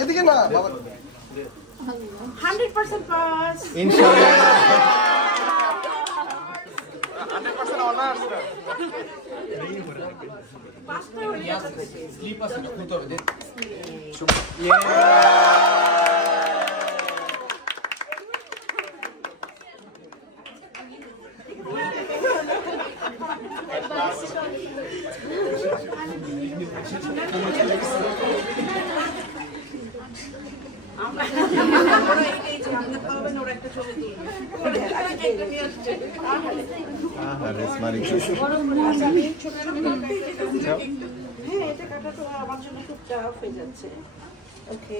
এদিকে না বাবা 100% পাস ইনশাআল্লাহ 100% অনার্স পাসটা হয়ে গেছে স্লিপ আছে না খুলতে হবে এটা কাটা তো আমার জন্য খুব টাফ হয়ে যাচ্ছে ওকে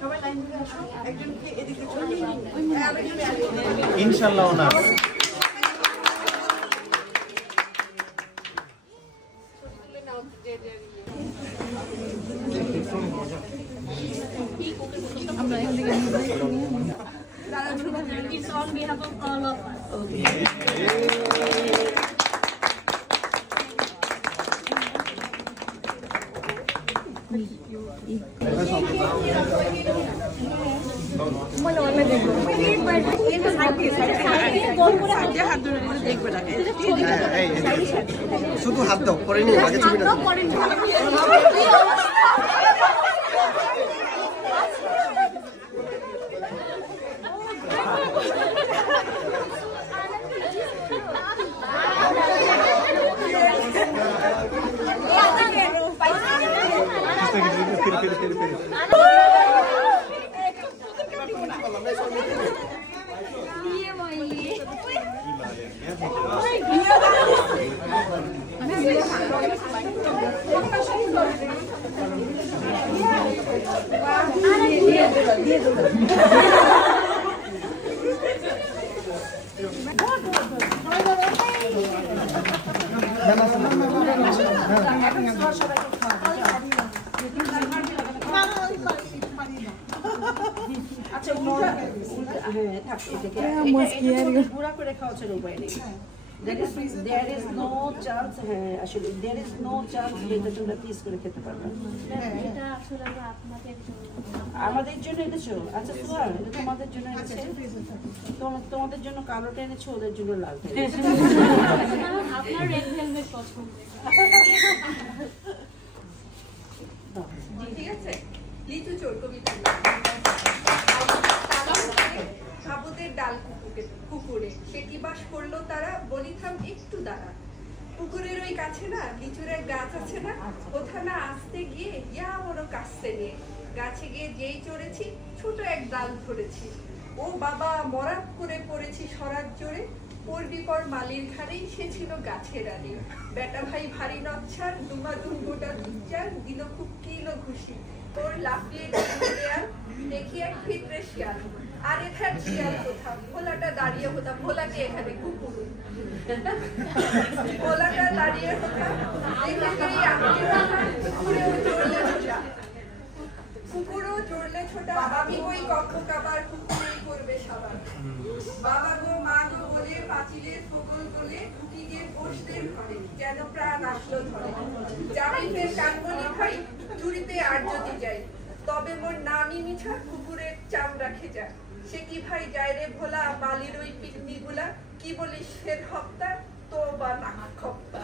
সবাই লাইন ধরে আসো একজনকে এদিকে চলে ইনশাআল্লাহ honours It's on behalf of all of us. শুধু হাত দাও পরে নিয়ে আগে ছবিটা আচ্ছা হ্যাঁ থাকছে পুরা করে খাওয়া ছিল উপায় নেই there is no chance হ্যাঁ আসলে there is no chance এটা তোমরা পিস করে খেতে পারবে এটা আসলে আপনাদের আমাদের জন্য এনেছো আচ্ছা সুয়া এটা তোমাদের জন্য এনেছে তোমাদের জন্য কালোটা এনেছো ওদের জন্য লালটা আপনার রেড ভেলভেট পছন্দ ঠিক আছে লিচু চোর কবিতা সাবুদের ডাল পুকুরে সেটি বাস করলো তারা বলিথাম একটু দাঁড়া পুকুরের ওই কাছে না লিচুর এক গাছ আছে না কোথা না আসতে গিয়ে ইয়া বড় কাছতে নিয়ে গাছে গিয়ে যেই চড়েছি ছোট এক ডাল ধরেছি ও বাবা মরাত করে পড়েছি সরাত জোরে পড়বি পর মালির ঘাড়েই সে ছিল গাছের আলি বেটা ভাই ভারী নচ্ছার দুমাদুম গোটা দুচার দিল খুব কিলো খুশি তোর লাফিয়ে আর দেখি এক ভিতরে শিয়াল আর এখানে শিয়াল কোথাও ভোলাটা দাঁড়িয়ে হতাম ভোলাকে এখানে কুকুর ভোলাটা দাঁড়িয়ে হতাম কুকুরও চড়লে ছোটা আমি ওই কক্ষক আবার কুকুরেই করবে সবার বাবা গো মা গো বলে পাঁচিলে সকল বলে উঠি গিয়ে বসদের ঘরে যেন প্রাণ আসলো ধরে জামিনের কানমনি ভাই চুরিতে আর যদি যাই তবে মোর নামই মিছা কুকুরের চামড়া খেজা সে কি ভাই যায় রে ভোলা মালির ওই পিকনি গুলা কি বলিস ফের হপ্তা তো বা না খপ্তা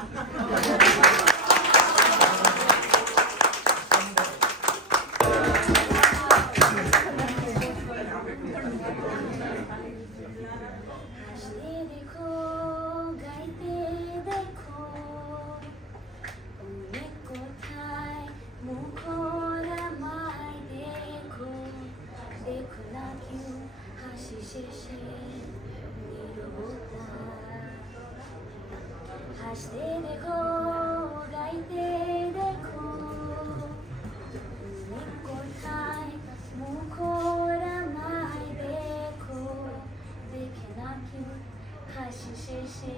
হাসতে দেখো গাইতে দেখো কোথায় মুখর আমায় দেখো শেষে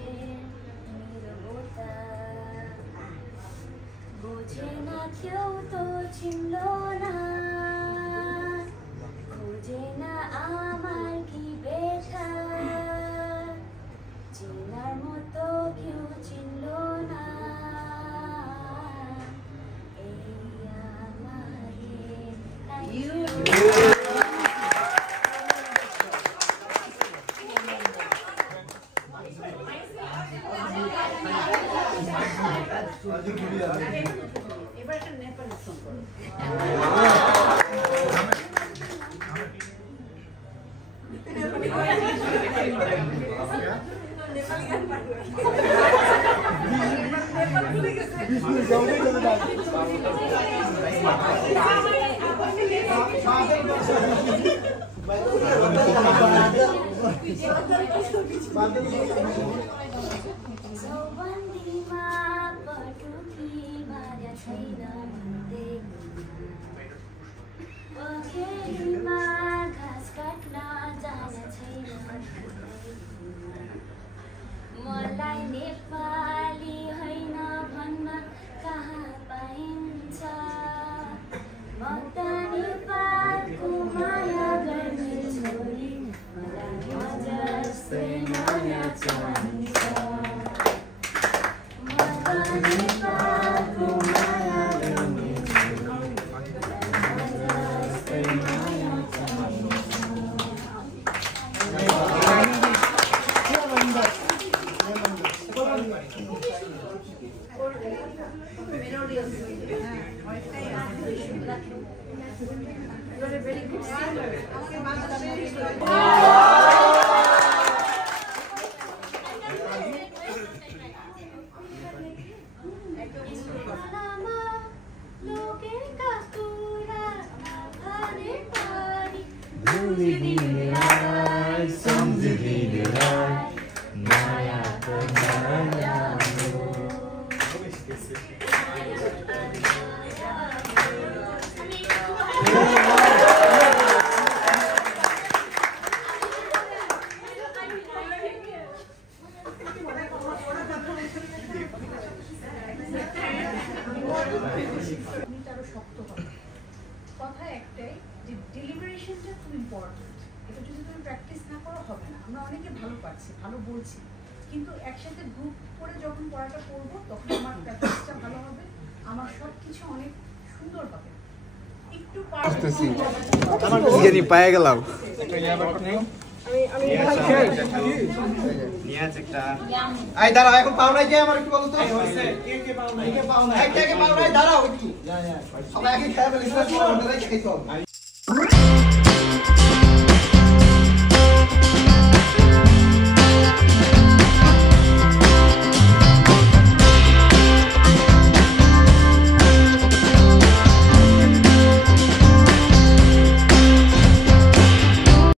নীরবতা বোঝে না কেউ তো চিনল না খোঁজে না আমার কি ব্যথা চেনার মতো কেউ চিনল না এই এবার একটা নেপালি সং করো मलाई नेपाली होइन भन्न कहाँ पाइन्छ म त नेपालको माया गर्ने छोरी मलाई म जस्तै माया चाहिन्छ म त नेपालको माया गर्ने छोरी मलाई म जस्तै माया चाहिन्छ You are a very good singer. কথা একটাই যে ডেলিভারেশনটা খুব ইম্পর্টেন্ট এটা যদি তুমি প্র্যাকটিস না করো হবে না আমরা অনেকে ভালো পাচ্ছি ভালো বলছি কিন্তু একসাথে গ্রুপ করে যখন পড়াটা করবো তখন আমার প্র্যাকটিসটা ভালো হবে আমার সব কিছু অনেক সুন্দর হবে একটু জানি পায়ে গেলাম এই দাঁড়াও এখন পাও নাই কে আমার একটু বলো তো কে পাও নাই দাঁড়াও একটু সবাই আগে খেয়ে ফেলিস না